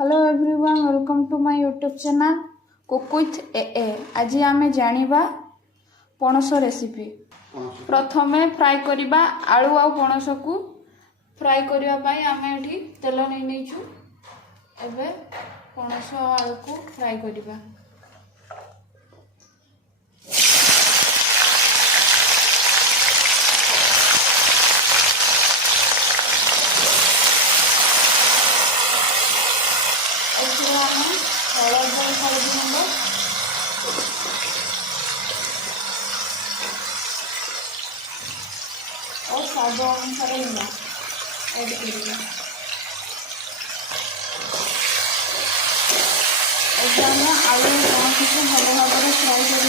Hello everyone, welcome to my YouTube channel cook with A. आज आमे जानिबा पणस recipe. प्रथमे फ्राई करिबा आलू आ पणस को फ्राई करिबा पई आमे एठी तेल नै नैछु। एबे पणस आलू को फ्राई करिबा। और स्वाद अनुसार लूण ऐड करिए। आलू पणस को भल भाव फ्राई कर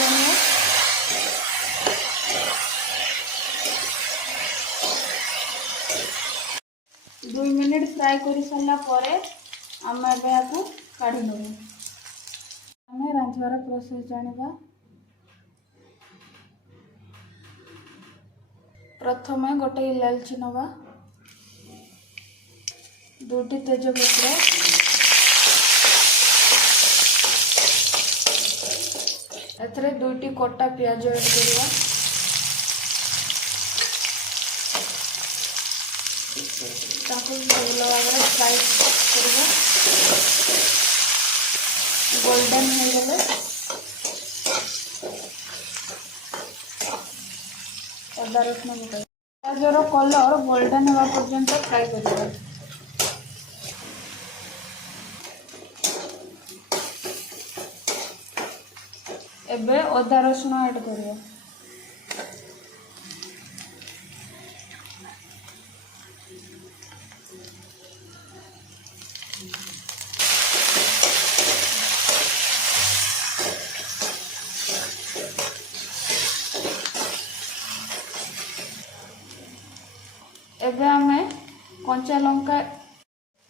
2 मिनट फ्राई कर सारा पर आम को काढ़ी नबू। आम रांधवार प्रोसेस जानिबा। प्रथमे गोटे इलायची नवा, 2टी तेजपत्र, एथरे 2टी कटा प्याज ऐड करवा। ताको भल भाव फ्राई करवा। गोल्डन हो गले अदा रसुण पकाई प्याजर कलर गोल्डन होगा पर्यंत फ्राई करवा। एबे अदा रसुण ऐड करवा। एबे हमें कंचा लंका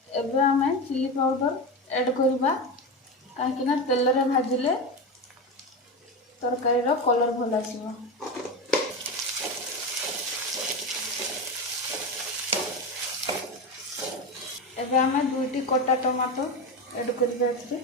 एबे हमें चिली पाउडर ऐड करवा। कहीं ना तेल रे भाजिले तरकारी रो कलर भल आसीबो। एबे हमें 2टी कटा टमाटो ऐड करबे। एथि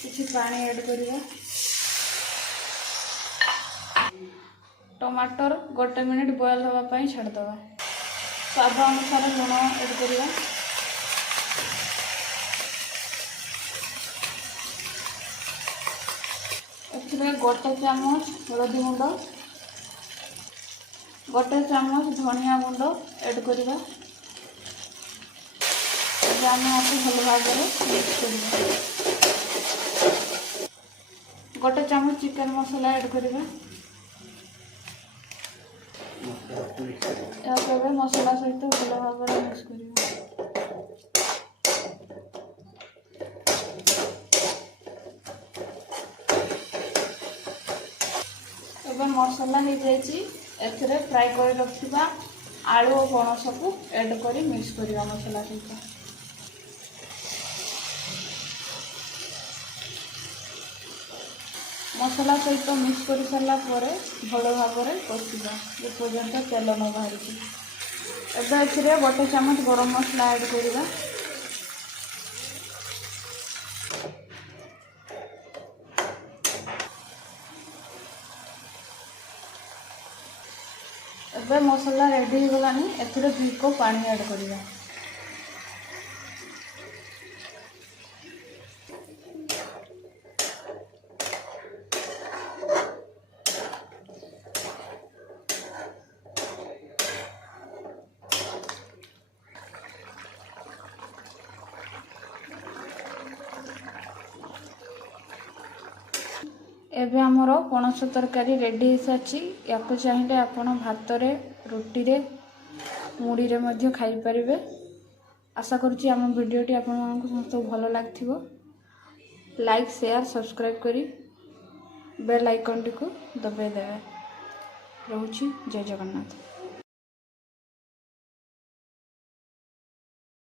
किसी पानी ऐड करिया। टमाटर 1 मिनट बॉयल होगा पाई छाड़ दवा। स्वाद अनुसार लूण ऐड करिया। एथिरे 1 चामच हळदी गुंड, 1 चामच धनिया गुंड ऐड करिया। आम भल भाव मिक्स करिया। 1 चामच चिकन मसाला ऐड करिया। मसाला सहित भल भाव मिक्स करिया। मसाला हो जाए फ्राई कर रखा आलू और पणस को ऐड कर मिक्स करिया मसाला सहित। मसाला सहित मिक्स कर सारा पर भल भाव कषा ये पर्यंत तेल न बाहरी। एबे 1 चामच गरम मसला ऐड करिया। एबे मसाला रेडी हो गलानी। एथिरे 2 कप पानी ऐड करिया। एबे हमरो पणस तरकारी रेडी हो साची। या चाहिए आपण भात रे, रोटी रे, मुड़ी रे मध्य खाई परिबे। आशा करुच्ची आम वीडियोटी आपण समस्त भल लगिथिबो। लाइक, शेयर, सब्सक्राइब करी बेल आइकन टी को दबाई देवे। रहूची। जय जगन्नाथ।